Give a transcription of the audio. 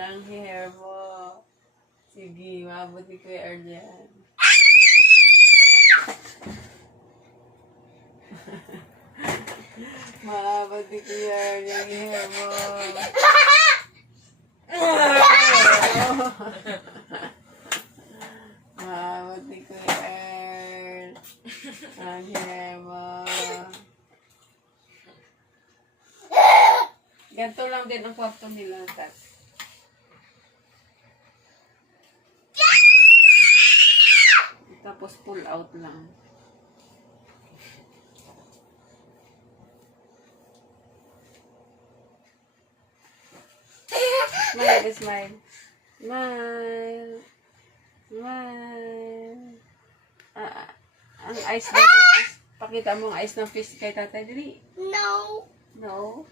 ang hair mo. Sige, maabot ni Kuya Earl yan. Maabot ni Kuya Earl yung hair mo. Maabot ni Kuya Earl ang hair mo. Ganito lang din ang kwarto nila, Tat. Tapos pull out lang. Smile, smile. Smile. Smile. Ang eyes ng fish. Pakita mo ang eyes ng fish kay tatay. Dili. No. No.